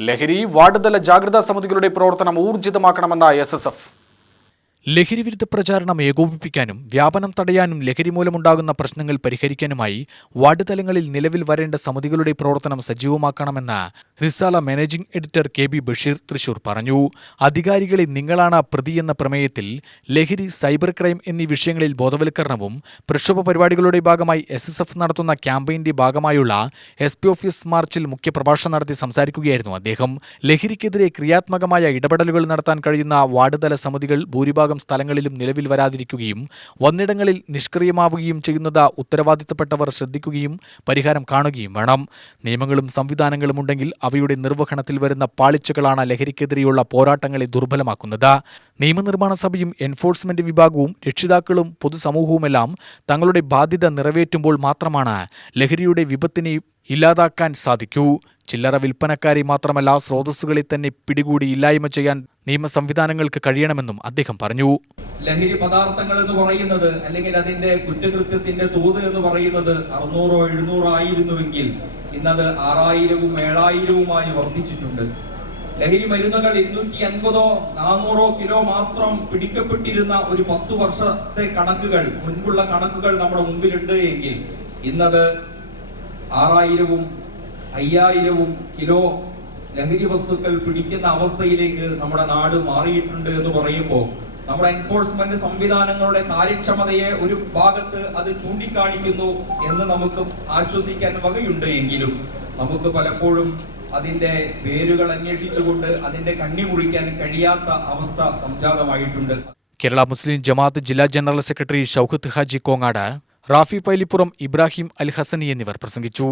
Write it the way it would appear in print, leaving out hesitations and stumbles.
ലഹരി വാർഡ് തല ജാഗ്രതാ സമിതികളുടെ പ്രവർത്തനം ഊർജിതമാക്കണമെന്ന SSF. ലഹരിവിരുദ്ധ പ്രചാരണം ഏകോപിപ്പിക്കാനും വ്യാപനം തടയാനും ലഹരി മൂലമുണ്ടാകുന്ന പ്രശ്നങ്ങൾ പരിഹരിക്കാനുമായി വാർഡ് തലങ്ങളിൽ നിലവിൽ വരേണ്ട സമിതികളുടെ പ്രവർത്തനം സജീവമാക്കണമെന്ന് Risala managing editor KB Basheer Thrissur പറഞ്ഞു. അധികാരികളെ നിങ്ങളാണ് പ്രതിയെന്ന പ്രമേയത്തിൽ ലഹരി, സൈബർ ക്രൈം എന്നീ വിഷയങ്ങളിൽ ബോധവൽക്കരണവും പ്രക്ഷോഭ പരിപാടികളുടെ ഭാഗമായി SSF നടത്തുന്ന ക്യാമ്പയിന്റെ ഭാഗമായുള്ള SP ഓഫീസ് മാർച്ചിൽ മുഖ്യപ്രഭാഷണം നടത്തി സംസാരിക്കുകയായിരുന്നു അദ്ദേഹം. ലഹരിക്കെതിരെ ക്രിയാത്മകമായ ഇടപെടലുകൾ നടത്താൻ കഴിയുന്ന വാർഡ് തല സമിതികൾ ഭൂരിഭാഗം സ്ഥലങ്ങളിലും നിലവിൽ വരാതിരിക്കുകയും വന്നിടങ്ങളിൽ നിഷ്ക്രിയമാവുകയും ചെയ്യുന്നത് ഉത്തരവാദിത്തപ്പെട്ടവർ ശ്രദ്ധിക്കുകയും പരിഹാരം കാണുകയും വേണം. നിയമങ്ങളും സംവിധാനങ്ങളും ഉണ്ടെങ്കിൽ അവയുടെ നിർവഹണത്തിൽ വരുന്ന പാളിച്ചകളാണ് ലഹരിക്കെതിരെയുള്ള പോരാട്ടങ്ങളെ ദുർബലമാക്കുന്നത്. നിയമനിർമ്മാണ സഭയും എൻഫോഴ്സ്മെന്റ് വിഭാഗവും രക്ഷിതാക്കളും പൊതുസമൂഹവുമെല്ലാം തങ്ങളുടെ ബാധ്യത നിറവേറ്റുമ്പോൾ മാത്രമാണ് ലഹരിയുടെ വിപത്തിനെ ഇല്ലാതാക്കാൻ സാധിക്കൂ. ചില്ലറ വിൽപ്പനക്കാരെ മാത്രമല്ല, സ്രോതസ്സുകളെ തന്നെ പിടികൂടി ഇല്ലായ്മ ചെയ്യാൻ നിയമ സംവിധാനങ്ങൾക്ക് കഴിയണമെന്നും അദ്ദേഹം പറഞ്ഞു. ലഹരി പദാർത്ഥങ്ങൾ എന്ന് പറയുന്നത്, അല്ലെങ്കിൽ അതിന്റെ കുറ്റകൃത്യത്തിന്റെ തോത് എന്ന് പറയുന്നത് 600 700 ആയിരുന്നുവെങ്കിൽ ഇന്നത് 6000 7000 വർദ്ധിച്ചിട്ടുണ്ട്. ലഹരി മരുന്നുകൾ 250 400 കിലോ മാത്രം പിടിക്കപ്പെട്ടിരുന്ന ഒരു 10 വർഷത്തെ കണക്കുകൾ, മുൻപുള്ള കണക്കുകൾ നമ്മുടെ മുമ്പിലുണ്ട് എങ്കിൽ ഇന്നത് 6000 5000 കിലോ ലഹരി വസ്തുക്കൾ പിടിക്കുന്ന അവസ്ഥയിലേക്ക് നമ്മുടെ നാട് മാറിയിട്ടുണ്ട് എന്ന് പറയുമ്പോൾ നമ്മുടെ എൻഫോഴ്സ്മെന്റ് സംവിധാനങ്ങളുടെ കാര്യക്ഷമതയെ ഒരു ഭാഗത്ത് അത് ചൂണ്ടിക്കാണിക്കുന്നു എന്ന് നമുക്ക് ആശ്വസിക്കാൻ വകയുണ്ട്. എങ്കിലും നമുക്ക് പലപ്പോഴും അതിന്റെ വേരുകൾ അന്വേഷിച്ചുകൊണ്ട് അതിന്റെ കണ്ണി മുറിക്കാൻ കഴിയാത്ത അവസ്ഥ സംജാതമായിട്ടുണ്ട്. കേരള മുസ്ലിം ജമാഅത്ത് ജില്ലാ ജനറൽ സെക്രട്ടറി ഷൗക്കത്ത് ഹാജി കോങ്ങാട്, റാഫി പൈലിപ്പുറം, ഇബ്രാഹിം അൽ ഹസനി എന്നിവർ പ്രസംഗിച്ചു.